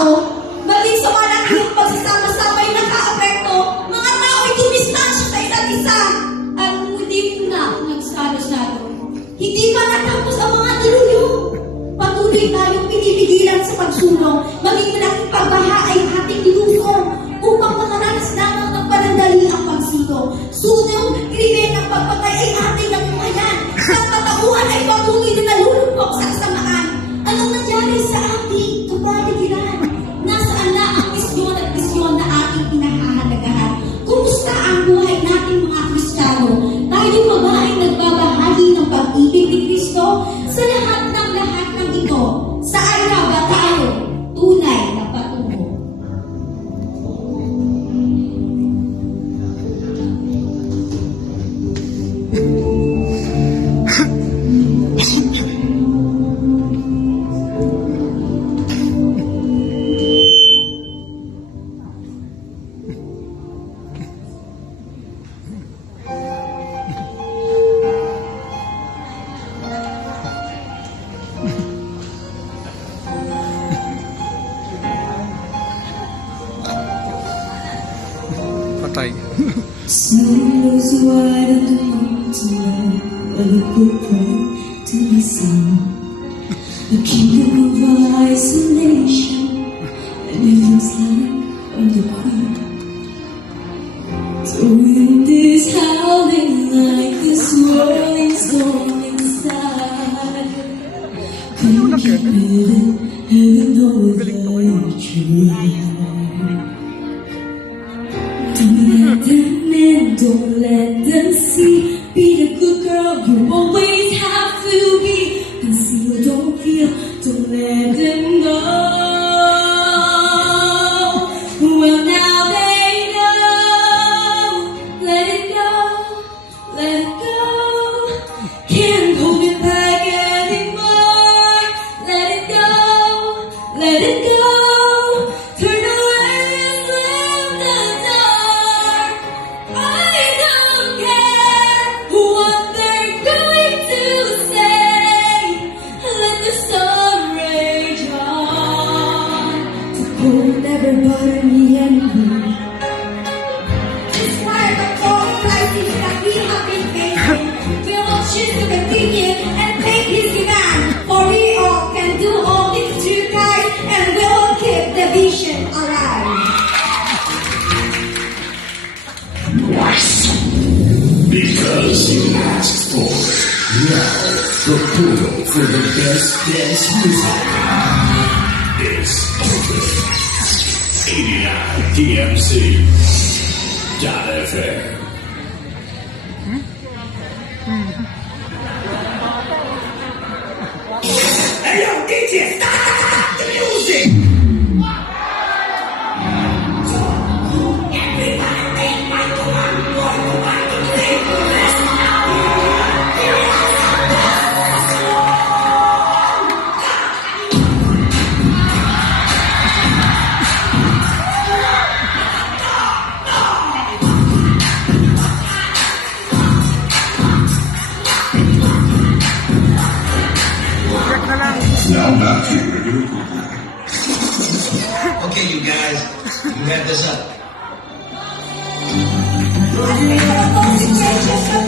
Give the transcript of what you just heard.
tao, maging sa malaking pagsasama-sama ay naka-apekto, mga tao ay dumistansya sa isa't isa. At hindi na nagsalos-salo. Hindi pa natapos ang mga diluyong. Patuloy tayong pinipigilan sa pagsulong, maging malaking pagbaha ay ating nilusong upang makaranas lamang ng panandali ang pagsigo. Sunog, krimen ng pagpatay ay ating nabuhayan. At katauhan ay patuloy na nalulupok sa kasamaan. Anong nangyari sa ating kapaligiran? Nasaan na ang misyon at misyon na ating pinahahalagahan? Kumusta ang buhay nating mga Kristiyano? Tayo pa ba ay nagbabahagi ng pag-ibig ni Kristo? Sa lahat ng ito, saan na ba tayo tunay na patungo? Patay. Snows wide on the mountain, a little prayer to be sung. A kingdom of isolation, and it looks like I'm the queen. The wind is howling like a swirling storm inside. Come keep living, heaven knows that you try. Don't let them see. Be the good girl you always have to be. Conceal, don't feel, don't let them know. Well, now they know. Let it go, let it go. Can't hold it back anymore. Let it go, let it go. Turn away and slam the door. I don't care what they're going to say. Let the sun rage on. The cold never bothered me anymore. Despite the long crisis that we have been facing, we will choose to continue and make his demand. For we all can do all things through Christ, and we will keep the vision alive. Because you asked for it. Now, the portal for the best dance music is open. 89 DMC.FM. Hey yo, DJ, stop the music! Now back to your regular program. Okay, you guys, you wrap this up. At may mga situations na